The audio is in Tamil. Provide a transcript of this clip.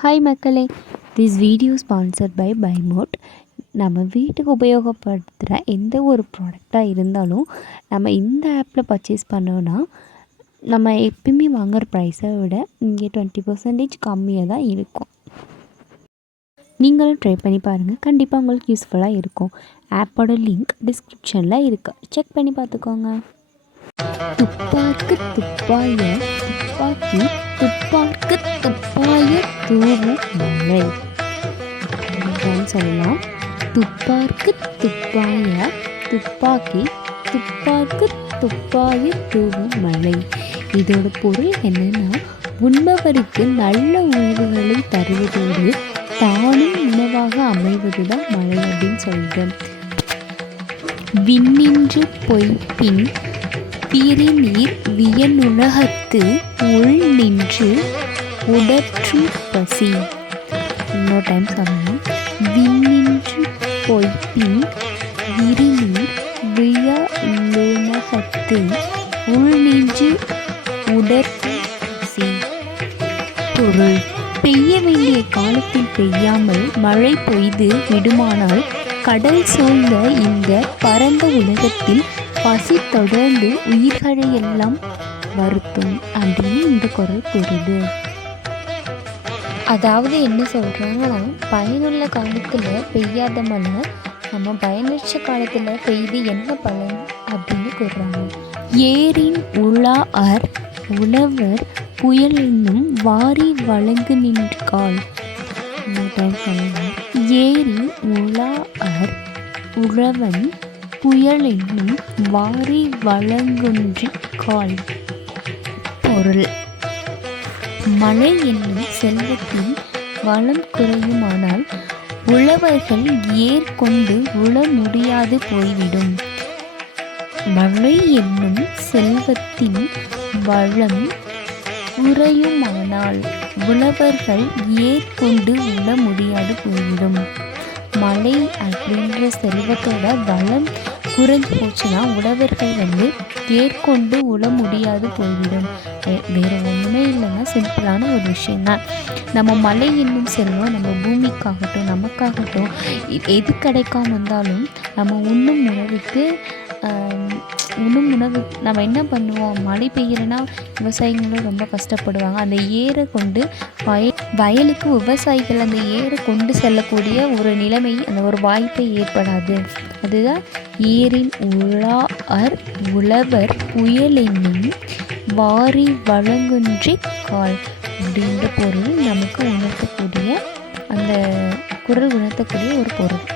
ஹாய் மக்களே, திஸ் வீடியோ ஸ்பான்சர்ட் பை பைமோட். நம்ம வீட்டுக்கு உபயோகப்படுத்துகிற எந்த ஒரு ப்ராடக்டாக இருந்தாலும் நம்ம இந்த ஆப்பில் பர்ச்சேஸ் பண்ணோன்னா நம்ம எப்பயுமே வாங்குகிற ப்ரைஸை விட இங்கே 20% கம்மியாக தான் இருக்கும். நீங்களும் ட்ரை பண்ணி பாருங்கள், கண்டிப்பாக உங்களுக்கு யூஸ்ஃபுல்லாக இருக்கும். ஆப்போட லிங்க் டிஸ்கிரிப்ஷனில் இருக்குது, செக் பண்ணி பார்த்துக்கோங்க. துப்பாக்கு துப்பாய துப்பாக்கி துப்பாக்கு துப்பாய தூவும் மழை சொல்லலாம். துப்பாக்கு துப்பாய துப்பாக்கி துப்பாக்கு துப்பாய தூவும் மழை. இதோட பொருள் என்னன்னா, உண்பவருக்கு நல்ல உணவுகளை தருவதோடு தானும் உணவாக அமைவது தான் மழை அப்படின்னு சொல்கிறேன். விண்ணின்று பொய்ப்பின் பிரிநீர் வியனுலகத்து உள் நின்று உடற்றும் பசி. இன்னொரு டைம் சொல்லணும். விண்ணின்று பொய்ப்பின் விரிநீர் வியனுலகத்து உள் நின்று உடற்றும் பசி. பொருள்: பெய்ய வேண்டிய காலத்தில் பெய்யாமல் மழை பெய்து விடுமானால் கடல் சூழ்ந்த இந்த பரந்த உலகத்தில் பசி தொடர்ந்து உயிர்களை எல்லாம் வருத்தும் அப்படின்னு இந்த குறள் கூறுது. அதாவது என்ன சொல்கிறாங்கன்னா, பயனுள்ள காலத்தில் பெய்யாத மழை நம்ம பயனற்ற காலத்தில் பெய்து என்ன பலன் அப்படின்னு கூறுறாங்க. ஏரின் உலாஅர் உழவர் புயல் என்னும் வாரி வழங்கு நின்றால். ஏரி உலாஅர் உழவன் புயல் என்னும் வாரி வழங்குன்றிக்கால். பொருள்: மழை என்னும் செல்வத்தின் வளம் குறையுமானால் உழவர்கள் ஏற்கொண்டு உழ முடியாது போய்விடும். மழை என்னும் செல்வத்தின் வளம் குறையுமானால் உழவர்கள் ஏற்கொண்டு உழ முடியாது போய்விடும். மழை அப்படின்ற செல்வத்தோட வளம் குறைஞ்சி போச்சுன்னா உழவர்கள் ஏற்கொண்டு உழ முடியாது போய்விடும். வேறு ஒன்றுமே இல்லைன்னா சிம்பிளான ஒரு விஷயந்தான். நம்ம மழை என்னும் செல்வம் நம்ம பூமிக்காகட்டும் நமக்காகட்டும் எது கிடைக்காம வந்தாலும் நம்ம உண்ணும் உணவு நம்ம என்ன பண்ணுவோம், மழை பெய்யலைன்னா விவசாயிகளும் ரொம்ப கஷ்டப்படுவாங்க. அந்த ஏரை கொண்டு வயலுக்கு விவசாயிகள் அந்த ஏரை கொண்டு செல்லக்கூடிய ஒரு நிலைமை, அந்த ஒரு வாய்ப்பை ஏற்படாது. அதுதான் ஏரின் உலாஅர் உழவர் புயல் என்னும் வாரி வழங்குன்றிக்கால் அப்படின்ற பொருள் நமக்கு உணர்த்தக்கூடிய, அந்த குறள் உணர்த்தக்கூடிய ஒரு பொருள்.